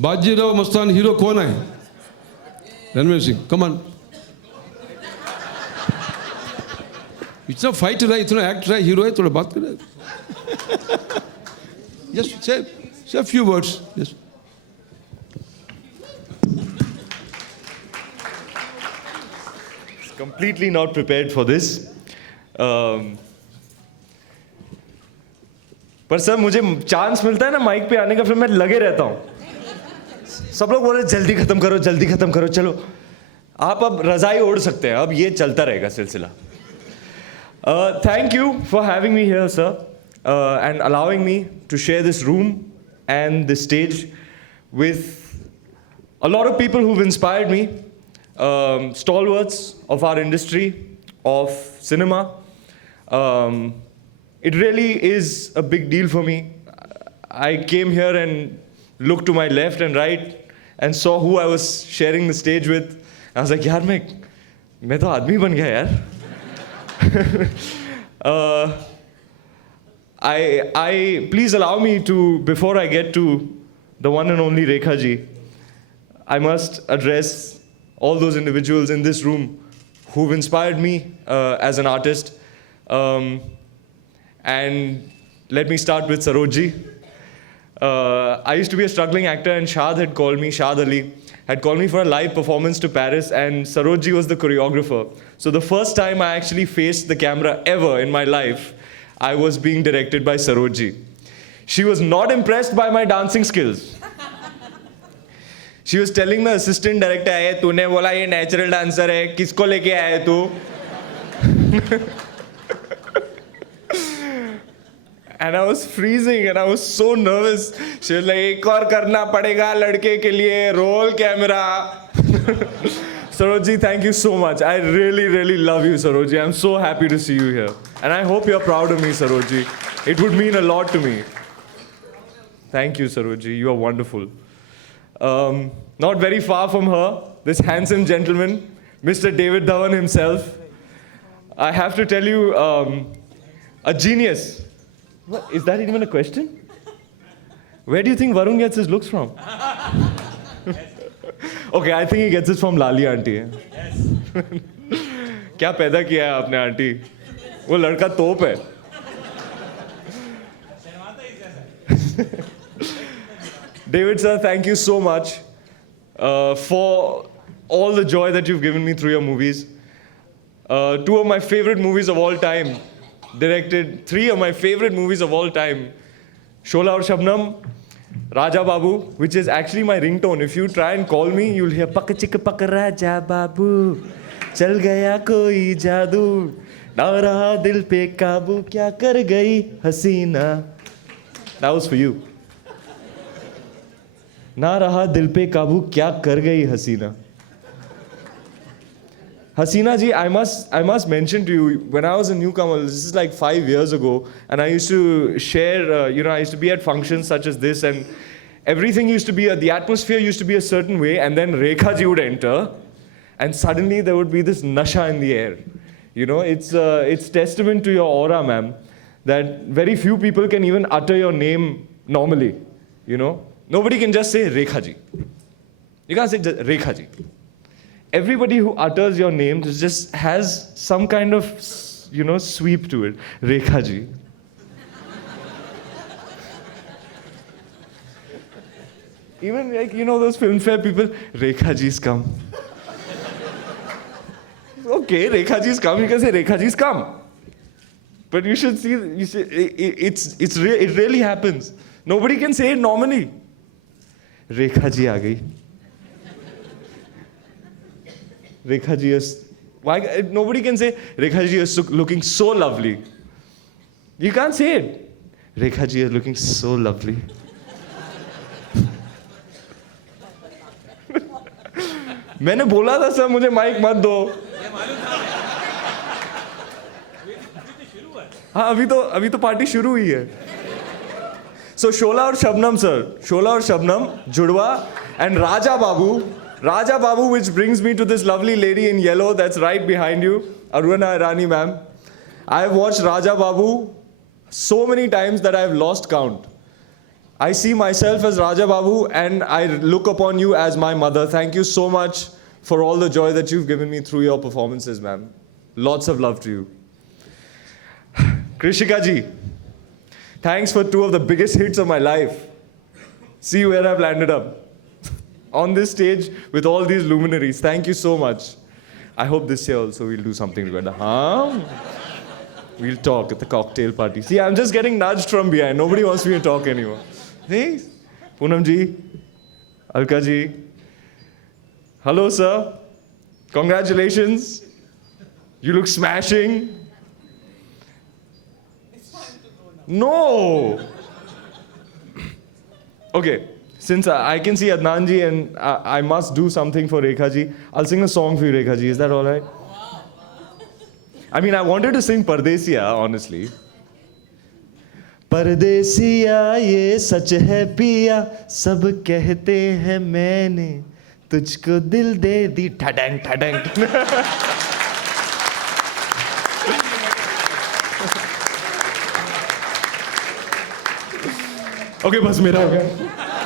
Bajirao Mastan hero कौन है? Ranveer Singh. Come on. इतना फाइट रहा है, इतना एक्ट रहा है, हीरो है, थोड़ा बात करें. Just say a few words. Yes. Completely not prepared for this. पर सर मुझे चांस मिलता है ना माइक पे आने का, फिर मैं लगे रहता हूँ. सब लोग बोल रहे जल्दी खत्म करो, जल्दी खत्म करो. चलो आप अब रजाई ओढ़ सकते हैं, अब ये चलता रहेगा सिलसिला. Thank you for having me here, sir, and allowing me to share this room and this stage with a lot of people who've inspired me, stalwarts of our industry, of cinema. It really is a big deal for me. I came here and looked to my left and right and saw who I was sharing the stage with. I was like, यार मैं तो आदमी बन गया यार. Please allow me to, before I get to the one and only Rekha ji, I must address all those individuals in this room who've inspired me as an artist. And let me start with Saroj ji. I used to be a struggling actor, and Shad Ali had called me for a live performance to Paris, and Saroj ji was the choreographer. So the first time I actually faced the camera ever in my life, I was being directed by Saroj ji. She was not impressed by my dancing skills. She was telling the assistant director, "Hey, तूने बोला ये natural dancer है, किसको लेके आया तू?" And I was freezing and I was so nervous. She was like, "एक और करना पड़ेगा लड़के के लिए, roll camera." Saroj ji, thank you so much. I really, really love you, Saroj ji. I'm so happy to see you here. And I hope you're proud of me, Saroj ji. It would mean a lot to me. Thank you, Saroj ji. You are wonderful. Not very far from her, this handsome gentleman, Mr. David Dhawan himself. I have to tell you, a genius. What, is that even a question? Where do you think Varun gets his looks from? Okay, I think he gets it from Lali auntie. Yes. क्या पैदा किया है आपने aunty? वो लड़का तोप है. David sir, thank you so much for all the joy that you've given me through your movies. Two of my favorite movies of all time. Directed three of my favorite movies of all time. Shola aur Shabnam, Raja Babu, which is actually my ringtone. If you try and call me, you'll hear Pak Chik Pak Raja Babu, Chal Gaya Koi Jadoo, Na Raha Dil Pe Kabu, Kya Kar Gayi Hasina. That was for you. Na Raha Dil Pe Kabu, Kya Kar Gayi Hasina. Hasina ji, I must mention to you, when I was a newcomer, this is like 5 years ago, and I used to share, I used to be at functions such as this, and everything used to be, the atmosphere used to be a certain way, and then Rekha ji would enter, and suddenly there would be this nasha in the air. You know, it's testament to your aura, ma'am, that very few people can even utter your name normally, you know. Nobody can just say Rekha ji. You can't say just Rekha ji. Everybody who utters your name just has some kind of, sweep to it. Rekha ji. Even like, those filmfare people, Rekha ji's come. Okay, Rekha ji's come, you can say Rekha ji's come. But you should see, it really happens. Nobody can say it normally. Rekha ji aa gayi. Rekha ji is, why, nobody can say, Rekha ji is looking so lovely. You can't say it. Rekha ji is looking so lovely. मैंने बोला था sir मुझे mic मत दो. हाँ अभी तो party शुरू हुई है. So Shola और शबनम sir, Shola और शबनम, जुड़वा and Raja Babu, which brings me to this lovely lady in yellow that's right behind you, Aruna Irani ma'am. I have watched Raja Babu so many times that I have lost count. I see myself as Raja Babu and I look upon you as my mother. Thank you so much for all the joy that you've given me through your performances, ma'am. Lots of love to you. Krishika ji, thanks for 2 of the biggest hits of my life. See where I've landed up. On this stage with all these luminaries. Thank you so much. I hope this year also we'll do something together. Huh? We'll talk at the cocktail party. See, I'm just getting nudged from behind. Nobody wants me to talk anymore. Hey, Poonam ji, Alka ji. Hello, sir. Congratulations. You look smashing. No. Okay, since I can see Adnan ji and I must do something for Rekha ji, I'll sing a song for you, Rekha ji. Is that all right? I mean, I wanted to sing Pardesiya, honestly. परदेसिया ये सच है पिया सब कहते हैं मैंने तुझको दिल दे दी ठडंग ठडंग ओके बस मेरा हो गया